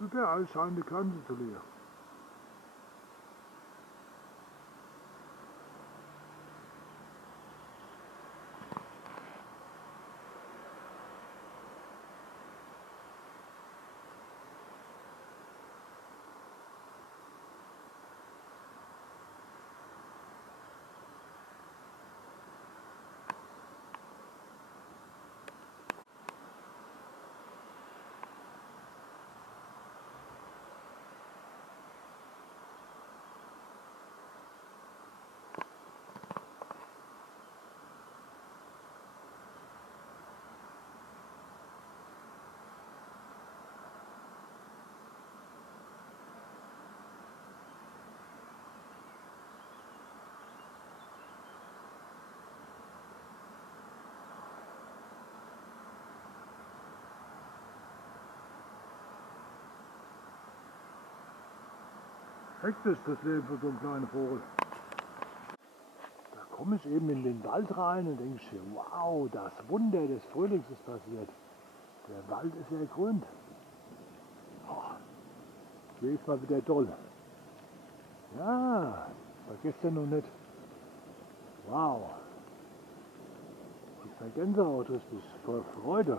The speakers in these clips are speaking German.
Überall scheint die Grenze zu liegen. Hektisch das Leben für so einen kleinen Vogel. Da komme ich eben in den Wald rein und denke, wow, das Wunder des Frühlings ist passiert. Der Wald ist ergrünt. Oh, hier ist mal wieder toll. Ja, vergesst ihr noch nicht. Wow. Ich vergänse auch richtig vor Freude.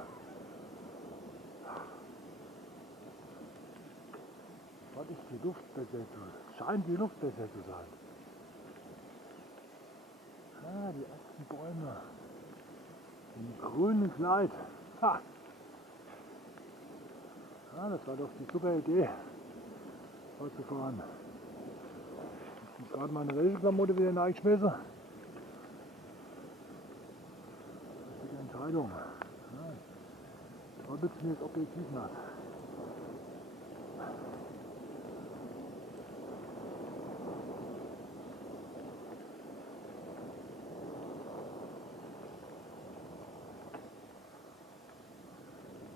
Was ist die Luft besser zu? Scheint die Luft besser zu sein. Ah, die ersten Bäume. Im grünen Kleid. Ha! Ah, das war doch die super Idee, fortzufahren. Ich muss gerade meine Regenklamotte wieder hineingeschmissen. Die Entscheidung. Ja, da wird mir das Objektiv nass.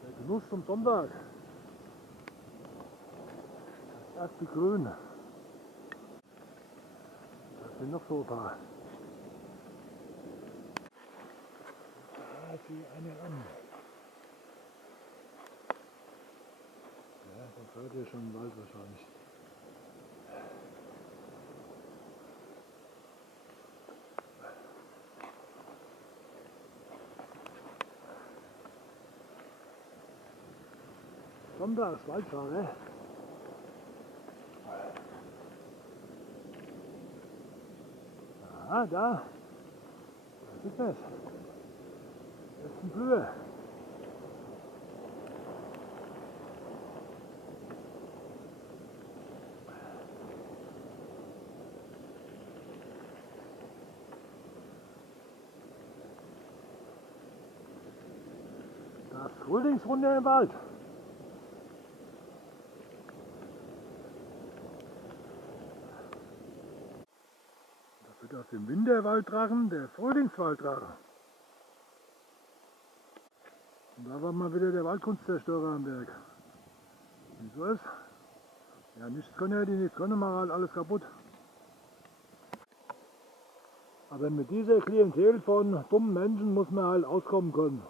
Der Genuss zum Sonntag. Das erste Grün. Da sind noch so ein paar. Da ist hier eine an. Ja, das hört ihr schon im Wald wahrscheinlich. Sonntags Waldfahrer. Ah, da. Was ist das? Das ist ein Blühe. Das Frühlingswunder im Wald. Da wird aus dem Winterwalddrachen der Frühlingswalddrache. Und da war mal wieder der Waldkunstzerstörer am Werk. Wieso ist? Ja, nichts können ja die nicht können, machen halt alles kaputt. Aber mit dieser Klientel von dummen Menschen muss man halt auskommen können.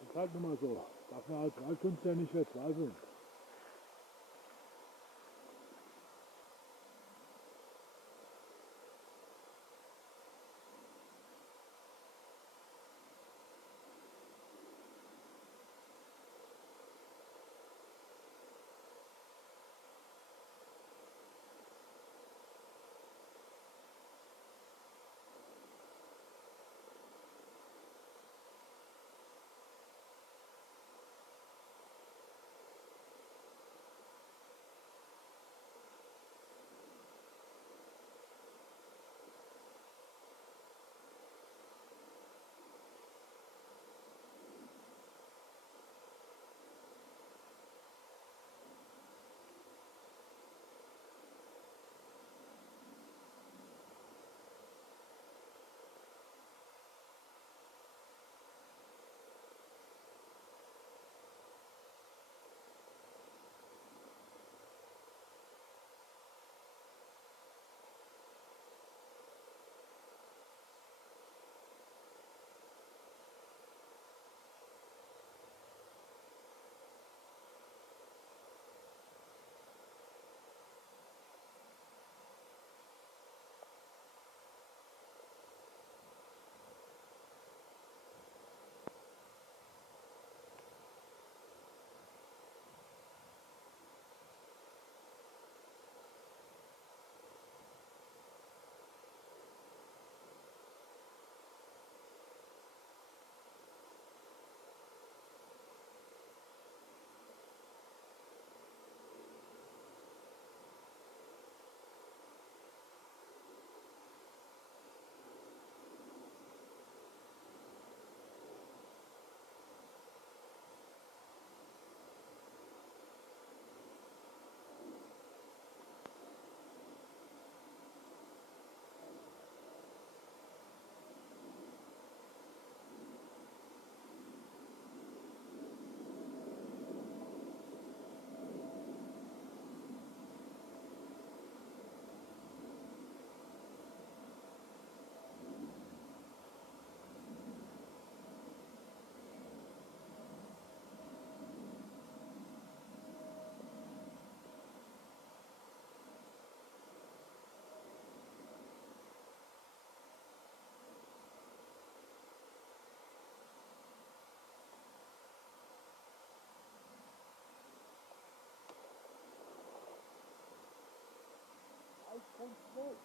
Das ist halt nun mal so. Darf man als Waldkünstler nicht verzweifeln. und weg.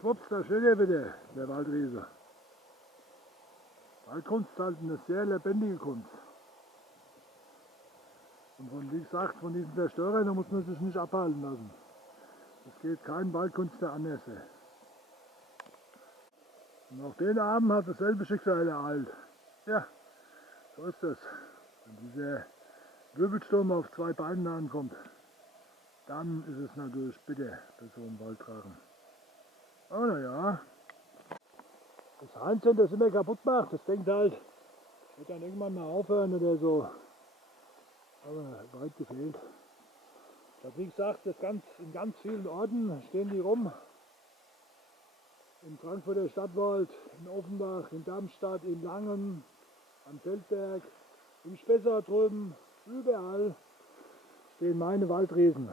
Schwupps, da steht er wieder, der Waldriese. Waldkunst ist halt eine sehr lebendige Kunst. Und von, wie gesagt, von diesen Zerstörern da muss man sich nicht abhalten lassen. Es geht kein Waldkünstler anders. Und auch den Abend hat dasselbe Schicksal ereilt. Ja, so ist das. Wenn dieser Wirbelsturm auf zwei Beinen ankommt, dann ist es natürlich bitter bei so einem Walddrachen. Aber naja, das Heinzeln, das immer kaputt macht, das denkt halt, wird dann irgendwann mal aufhören oder so. Aber weit gefehlt. Ich habe wie gesagt, in ganz vielen Orten stehen die rum. Im Frankfurter Stadtwald, in Offenbach, in Darmstadt, in Langen, am Feldberg, im Spessart drüben, überall stehen meine Waldriesen.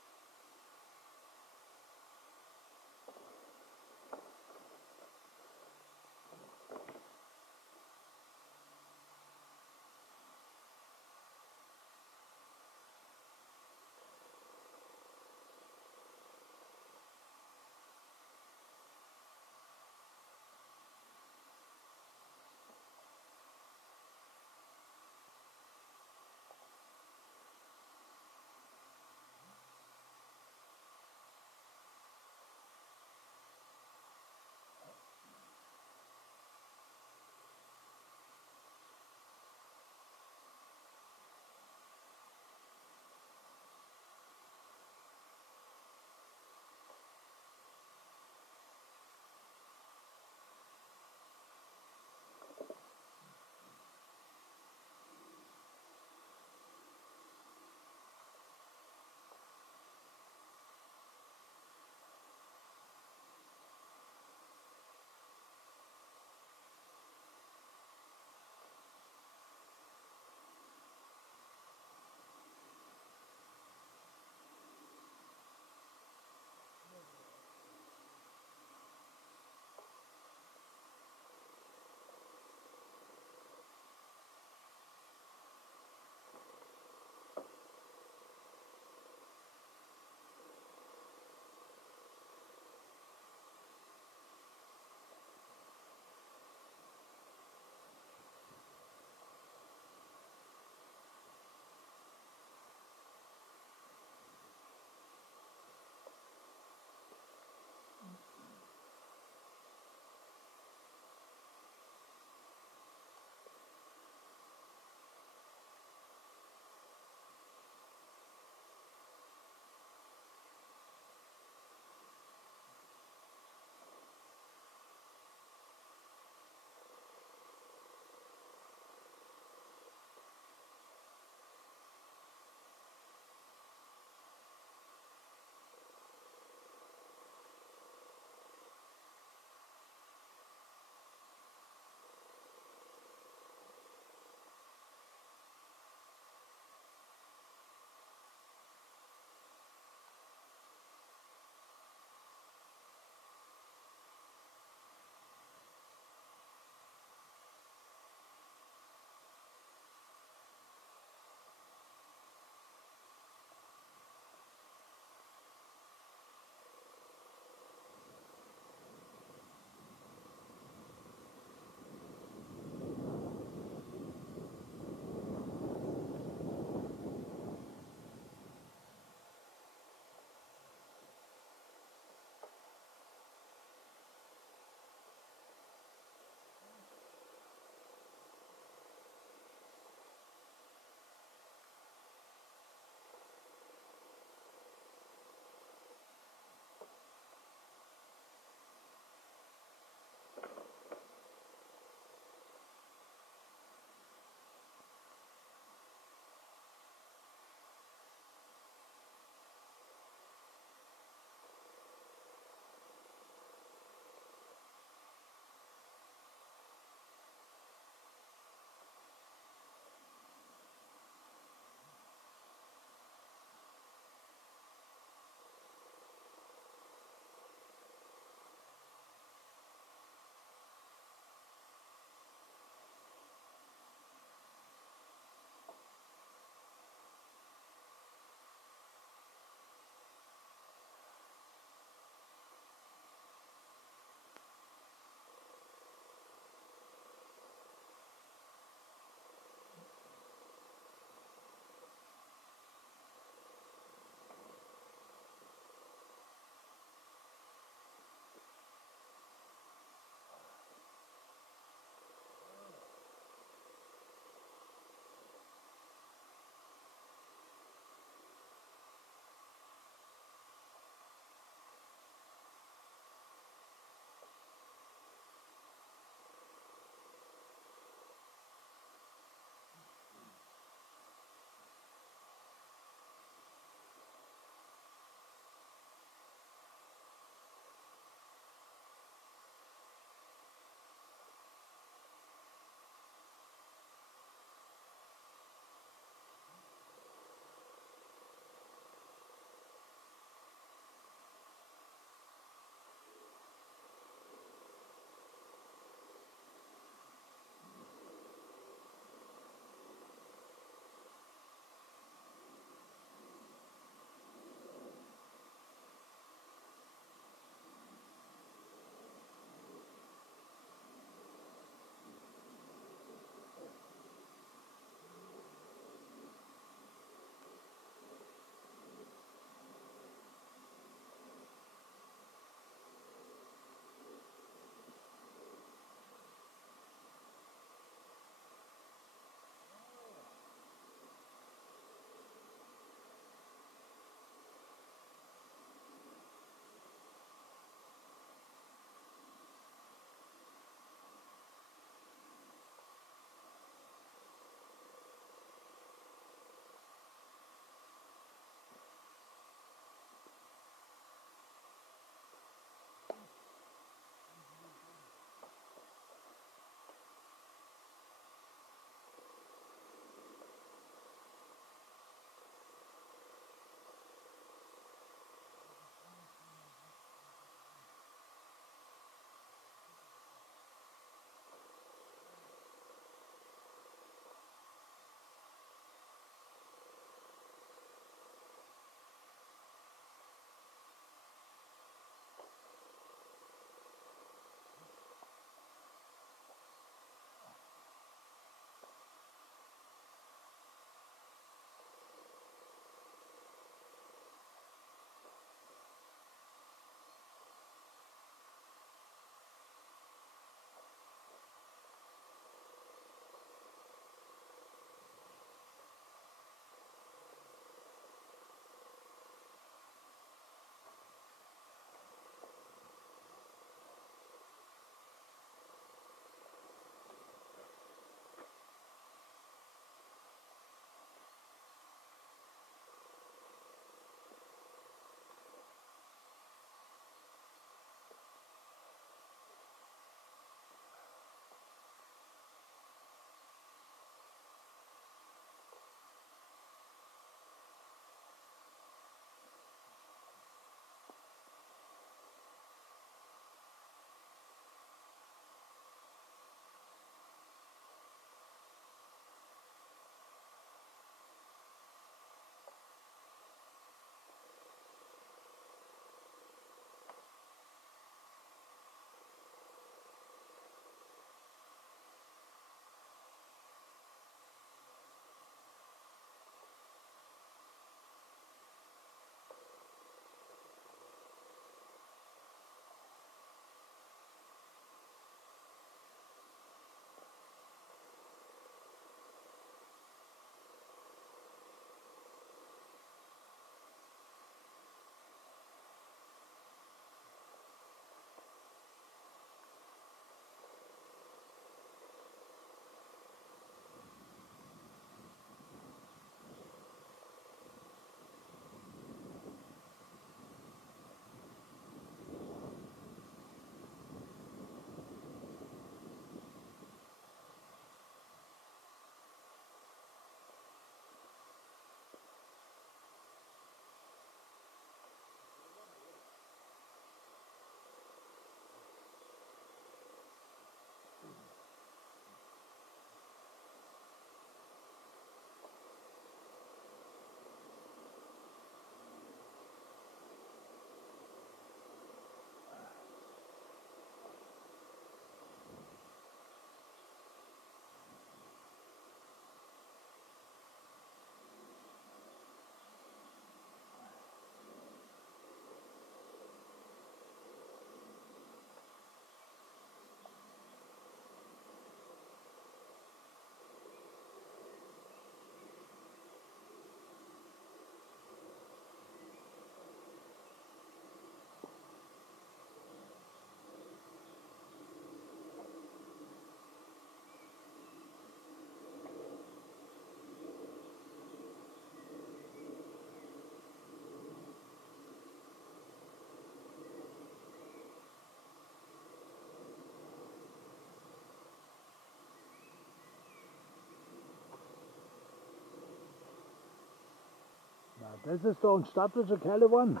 Das ist doch ein stattlicher Kerl geworden.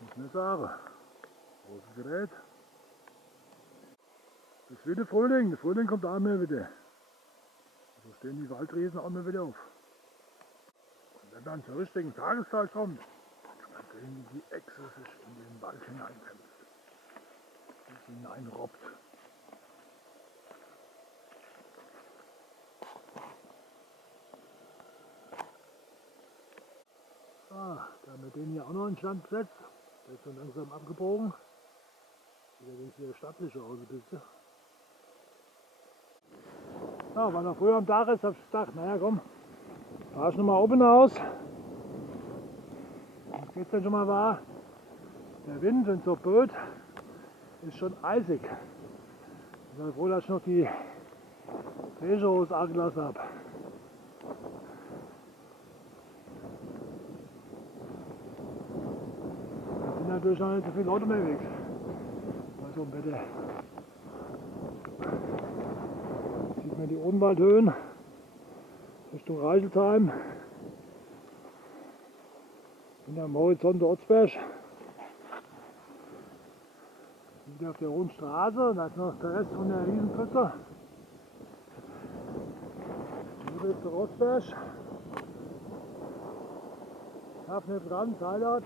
Muss man sagen. Großes Gerät. Das ist wieder Frühling. Der Frühling kommt auch mehr wieder. So stehen die Waldriesen auch mehr wieder auf. Und wenn dann zur richtigen Tageszeit kommt, dann sehen die Echse sich in den Wald hineinkämpft. Sich hineinrobbt. Ah, da haben wir den hier auch noch in Stand gesetzt. Der ist schon langsam abgebogen. Sieht sehr stattlich aus ein bisschen. Ja, weil noch früher am Tag ist, habe ich gedacht, naja komm, fahr ich nochmal oben aus. Jetzt geht es dann schon mal wahr. Der Wind, wenn es so böet, ist schon eisig. Ich bin froh, dass ich noch die Fächerhose angelassen habe. Da sind natürlich noch nicht so viele Leute unterwegs. Bei so einem Wetter. Sieht man die Odenwaldhöhen Richtung Reichelsheim. Bin am Horizont der Ortsberg. Wieder auf der Hohen Straße und da ist noch der Rest von der Riesenpfütze. Hier ist der Ortsberg. Darf nicht dran, Zeilert.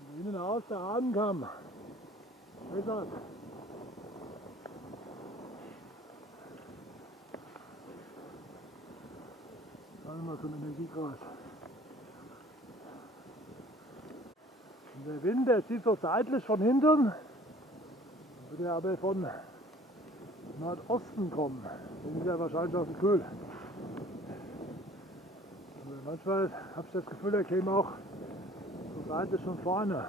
Und hinten aus der Hahnenkamm. Besser. Schauen wir mal zum Energiekreis. Und der Wind, der zieht so seitlich von hinten, wird er aber von Nordosten kommen. Den ist ja wahrscheinlich auch so kühl. Und manchmal habe ich das Gefühl, er käme auch so seitlich von vorne.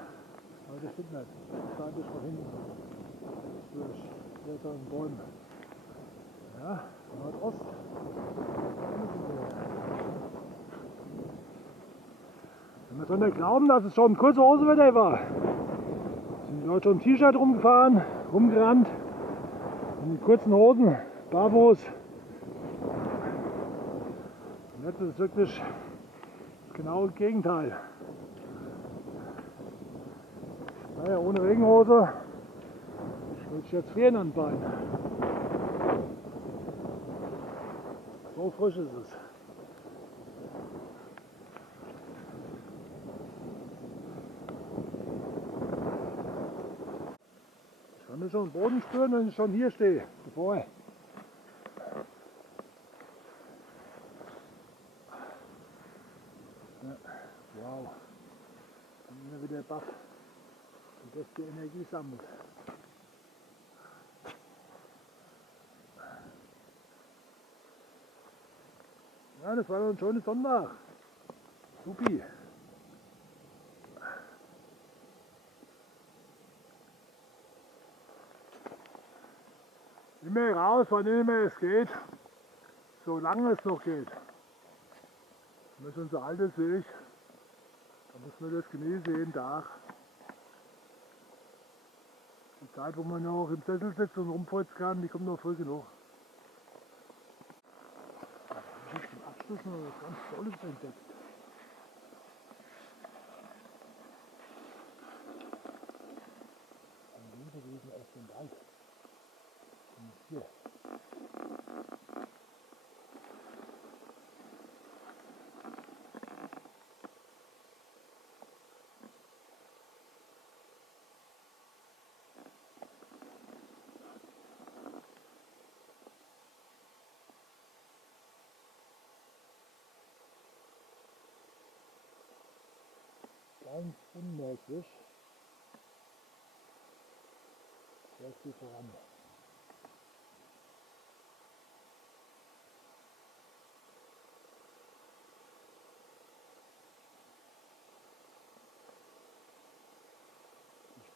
Aber das stimmt nicht. Seitlich von hinten. Durch Blätter und Bäume. Ja, Nordost. Wenn wir so nicht glauben, dass es schon ein kurzer Hosenwetter war, sind die Leute schon im T-Shirt rumgefahren, rumgerannt, in den kurzen Hosen, barfuß. Und jetzt ist es wirklich das genaue Gegenteil. Naja, ohne Regenhose würde ich jetzt frieren an den Beinen. So frisch ist es. Ich kann schon den Boden spüren, wenn ich schon hier stehe. Bevor. Ja, wow. Dann sind wir wieder baff. Und das die Energie sammelt. Ja, das war doch ein schöner Sonntag. Supi. Immer raus, wann immer es geht, solange es noch geht. Das ist unser altes Weg, da muss man das genießen jeden Tag. Die Zeit, wo man noch im Sessel sitzt und rumfurzen kann, die kommt noch früh genug. Ich habe zum Abschluss noch was ganz Tolles entdeckt. Ein Lebewesen aus dem Wald. Hier. Ganz unmerklich läuft sie voran.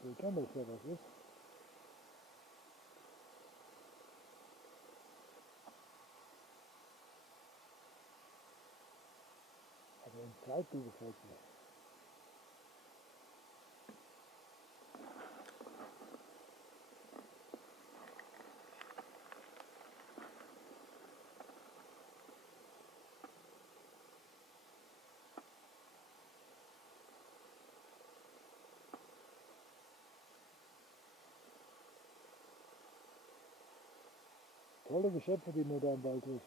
Ich kann das ja was ist. Also in Zeit gefällt mir. tolle Geschöpfe, die man da im Wald trifft.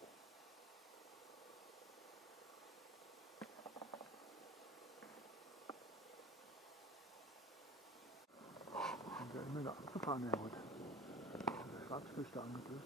Und ja immer eine abgefahrene Haut. Schwarzfisch da angetötet.